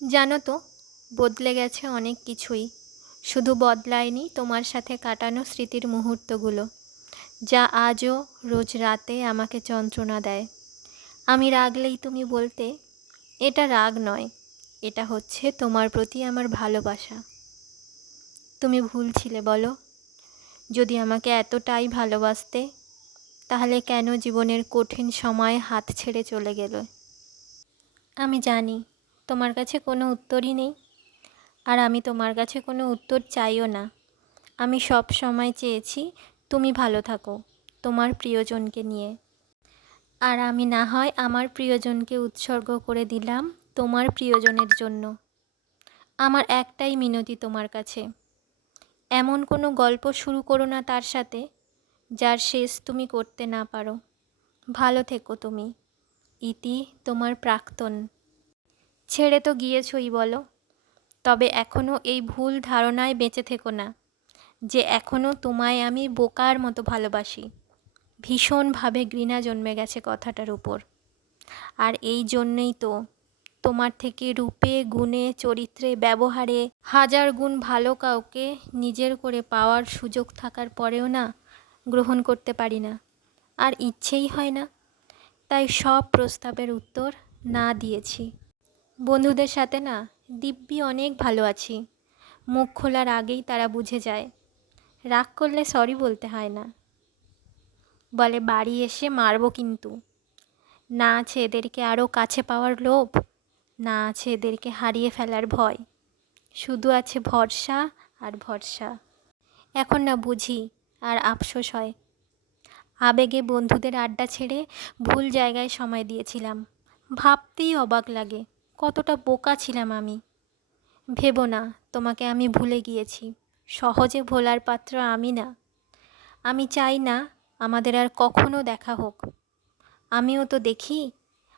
জানো তো, বদলে গেছে অনেক কিছুই। শুধু বদলায়নি তোমার সাথে কাটানো স্মৃতির মুহূর্তগুলো, যা আজও রোজ রাতে আমাকে যন্ত্রণা দেয়। আমি রাগলেই তুমি বলতে, এটা রাগ নয়, এটা হচ্ছে তোমার প্রতি আমার ভালোবাসা। তুমি ভুল ছিলে বলো। যদি আমাকে এতটাই ভালোবাসতে, তাহলে কেন জীবনের কঠিন সময় হাত ছেড়ে চলে গেলে? আমি জানি তোমার কাছে কোনো উত্তরই নেই, আর আমি তোমার কাছে কোনো উত্তর চাইও না। আমি সব সময় চেয়েছি তুমি ভালো থাকো তোমার প্রিয়জনকে নিয়ে, আর আমি না হয় আমার প্রিয়জনকে উৎসর্গ করে দিলাম তোমার প্রিয়জনের জন্য। আমার একটাই মিনতি তোমার কাছে, এমন কোনো গল্প শুরু করো না তার সাথে যার শেষ তুমি করতে না পারো। ভালো থেকো তুমি। ইতি, তোমার প্রাক্তন। ছেড়ে তো গিয়েছই বলো, তবে এখনও এই ভুল ধারণায় বেঁচে থেকো না যে এখনও তোমায় আমি বোকার মতো ভালোবাসি। ভীষণভাবে ঘৃণা জন্মে গেছে কথাটার উপর। আর এই জন্যেই তো তোমার থেকে রূপে, গুণে, চরিত্রে, ব্যবহারে হাজার গুণ ভালো কাউকে নিজের করে পাওয়ার সুযোগ থাকার পরেও না গ্রহণ করতে পারি না, আর ইচ্ছেই হয় না। তাই সব প্রস্তাবের উত্তর না দিয়েছি। বন্ধুদের সাথে না দিব্যি অনেক ভালো আছি। মুখ খোলার আগেই তারা বুঝে যায়। রাগ করলে সরি বলতে হয় না, বলে বাড়ি এসে মারবো কিন্তু। না আছে এদেরকে আরও কাছে পাওয়ার লোভ, না আছে এদেরকে হারিয়ে ফেলার ভয়, শুধু আছে ভরসা আর ভরসা। এখন না বুঝি আর আফসোস হয়। আবেগে বন্ধুদের আড্ডা ছেড়ে ভুল জায়গায় সময় দিয়েছিলাম। ভাবতেই অবাক লাগে কতটা বোকা ছিলাম আমি। ভেবো না তোমাকে আমি ভুলে গিয়েছি, সহজে ভোলার পাত্র আমি না। আমি চাই না আমাদের আর কখনো দেখা হোক। আমিও তো দেখি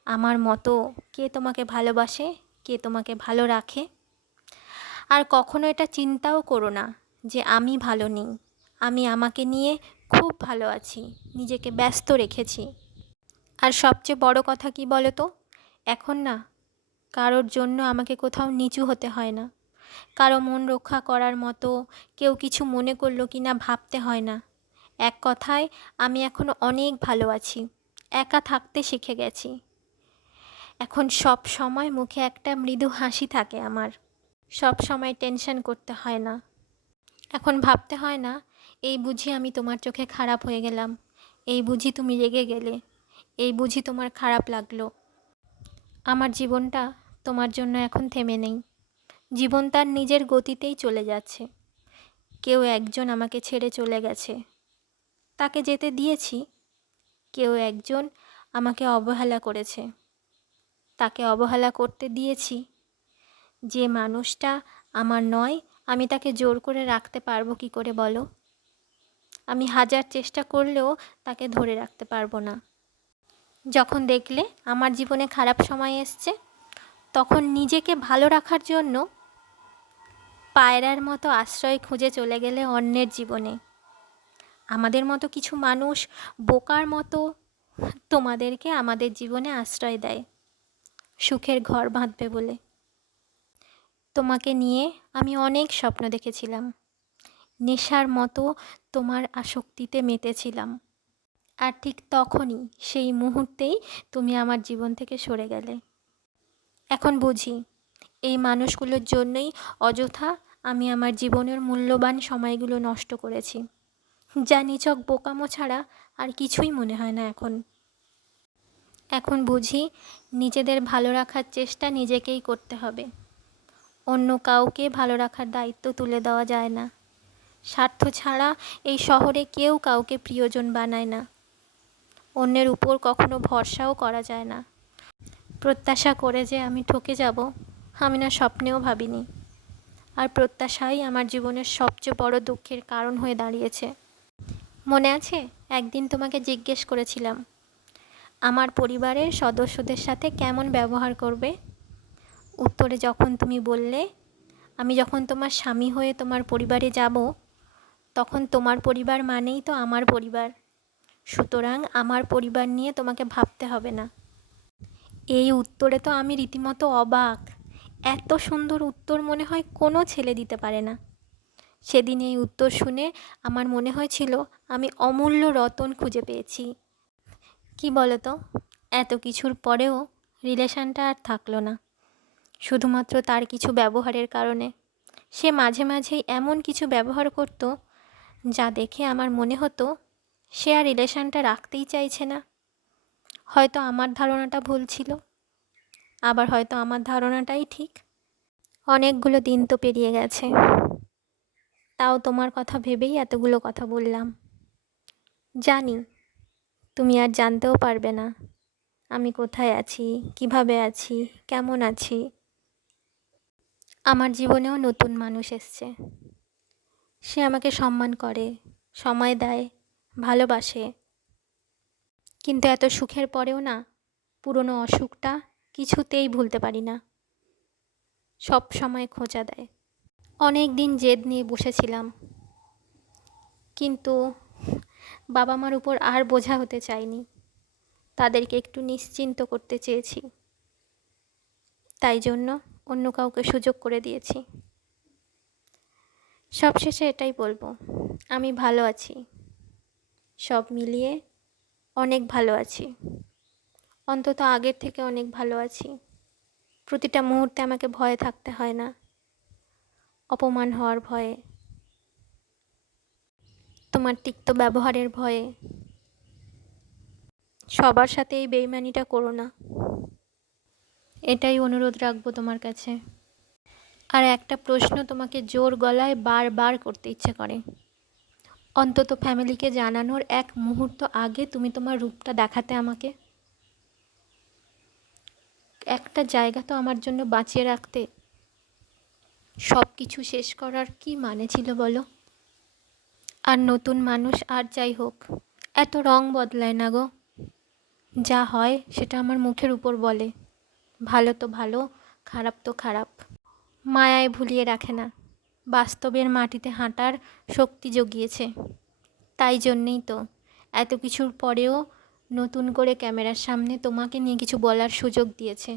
আমার মতো কে তোমাকে ভালোবাসে, কে তোমাকে ভালো রাখে। আর কখনো এটা চিন্তাও করো না যে আমি ভালো নেই। আমি আমাকে নিয়ে খুব ভালো আছি, নিজেকে ব্যস্ত রেখেছি। আর সবচেয়ে বড় কথা কি বলো তো, এখন না কারোর জন্য আমাকে কোথাও নিচু হতে হয় না। কারো মন রক্ষা করার মতো কেউ কিছু মনে করলো কি না ভাবতে হয় না। এক কথায় আমি এখনও অনেক ভালো আছি, একা থাকতে শিখে গেছি। এখন সব সময় মুখে একটা মৃদু হাসি থাকে আমার। সব সময় টেনশন করতে হয় না। এখন ভাবতে হয় না এই বুঝি আমি তোমার চোখে খারাপ হয়ে গেলাম, এই বুঝি তুমি রেগে গেলে, এই বুঝি তোমার খারাপ লাগলো। আমার জীবনটা তোমার জন্য এখন থেমে নেই। জীবন তার নিজের গতিতেই চলে যাচ্ছে। কেউ একজন আমাকে ছেড়ে চলে গেছে, তাকে যেতে দিয়েছি। কেউ একজন আমাকে অবহেলা করেছে, তাকে অবহেলা করতে দিয়েছি। যে মানুষটা আমার নয়, আমি তাকে জোর করে রাখতে পারবো কি করে বলো? আমি হাজার চেষ্টা করলেও তাকে ধরে রাখতে পারবো না। যখন দেখলে আমার জীবনে খারাপ সময় এসছে, তখন নিজেকে ভালো রাখার জন্য পায়রার মতো আশ্রয় খুঁজে চলে গেলে অন্যের জীবনে। আমাদের মতো কিছু মানুষ বোকার মতো তোমাদেরকে আমাদের জীবনে আশ্রয় দেয়, সুখের ঘর বাঁধবে বলে। তোমাকে নিয়ে আমি অনেক স্বপ্ন দেখেছিলাম, নেশার মতো তোমার আসক্তিতে মেতেছিলাম। আর ঠিক তখনই, সেই মুহূর্তেই তুমি আমার জীবন থেকে সরে গেলে। এখন বুঝি এই মানুষগুলোর জন্যই অযথা আমি আমার জীবনের মূল্যবান সময়গুলো নষ্ট করেছি, যা নিছক বোকামো ছাড়া আর কিছুই মনে হয় না এখন। এখন বুঝি নিজেদের ভালো রাখার চেষ্টা নিজেকেই করতে হবে। অন্য কাউকে ভালো রাখার দায়িত্ব তুলে দেওয়া যায় না। স্বার্থ ছাড়া এই শহরে কেউ কাউকে প্রিয়জন বানায় না। অন্যের উপর কখনো ভরসাও করা যায় না। প্রত্যাশা করে যে আমি ঠকে যাব, আমি না স্বপ্নেও ভাবিনি। আর প্রত্যাশাই আমার জীবনের সবচেয়ে বড় দুঃখের কারণ হয়ে দাঁড়িয়েছে। মনে আছে একদিন তোমাকে জিজ্ঞেস করেছিলাম আমার পরিবারের সদস্যদের সাথে কেমন ব্যবহার করবে? উত্তরে যখন তুমি বললে, আমি যখন তোমার স্বামী হয়ে তোমার পরিবারে যাব, তখন তোমার পরিবার মানেই তো আমার পরিবার, সুতরাং আমার পরিবার নিয়ে তোমাকে ভাবতে হবে না। এই উত্তরে তো আমি রীতিমতো অবাক। এত সুন্দর উত্তর মনে হয় কোনো ছেলে দিতে পারে না। সেদিন এই উত্তর শুনে আমার মনে হয়েছিল আমি অমূল্য রতন খুঁজে পেয়েছি। কি বলো তো, এত কিছুর পরেও রিলেশনটা আর থাকলো না, শুধুমাত্র তার কিছু ব্যবহারের কারণে। সে মাঝে মাঝেই এমন কিছু ব্যবহার করত যা দেখে আমার মনে হতো সে আর রিলেশনটা রাখতেই চাইছে না। হয়তো আমার ধারণাটা ভুল ছিল, আবার হয়তো আমার ধারণাটাই ঠিক। অনেকগুলো দিন তো পেরিয়ে গেছে, তাও তোমার কথা ভেবেই এতগুলো কথা বললাম। জানি তুমি আর জানতেও পারবে না আমি কোথায় আছি, কিভাবে আছি, কেমন আছি। আমার জীবনেও নতুন মানুষ এসছে। সে আমাকে সম্মান করে, সময় দেয়, ভালোবাসে। কিন্তু এত সুখের পরেও না, পুরনো অসুখটা কিছুতেই ভুলতে পারি না। সব সময় খোঁচা দেয়। অনেক দিন জেদ নিয়ে বসেছিলাম, কিন্তু বাবা মার উপর আর বোঝা হতে চাইনি। তাদেরকে একটু নিশ্চিন্ত করতে চেয়েছি, তাই জন্য অন্য কাউকে সুযোগ করে দিয়েছি। সবশেষে এটাই বলবো, আমি ভালো আছি, সব মিলিয়ে অনেক ভালো আছি। অন্তত আগের থেকে অনেক ভালো আছি। প্রতিটা মুহূর্তে আমাকে ভয়ে থাকতে হয় না, অপমান হওয়ার ভয়ে, তোমার তিক্ত ব্যবহারের ভয়ে। সবার সাথে এই বেইমানিটা করো না, এটাই অনুরোধ রাখবো তোমার কাছে। আর একটা প্রশ্ন তোমাকে জোর গলায় বারবার করতে ইচ্ছে করে, অন্তত ফ্যামিলিকে জানানোর এক মুহূর্ত আগে তুমি তোমার রূপটা দেখাতে আমাকে। একটা জায়গা তো আমার জন্য বাঁচিয়ে রাখতে। সব কিছু শেষ করার কি মানে ছিল বলো? আর নতুন মানুষ আর যাই হোক, এত রং বদলায় না গো। যা হয় সেটা আমার মুখের উপর বলে, ভালো তো ভালো, খারাপ তো খারাপ। মায়ায় ভুলিয়ে রাখে না, বাস্তবের মাটিতে হাঁটার শক্তি জুগিয়েছে। তাই জন্যেই তো এত কিছুর পরেও নতুন করে ক্যামেরার সামনে তোমাকে নিয়ে কিছু বলার সুযোগ দিয়েছে।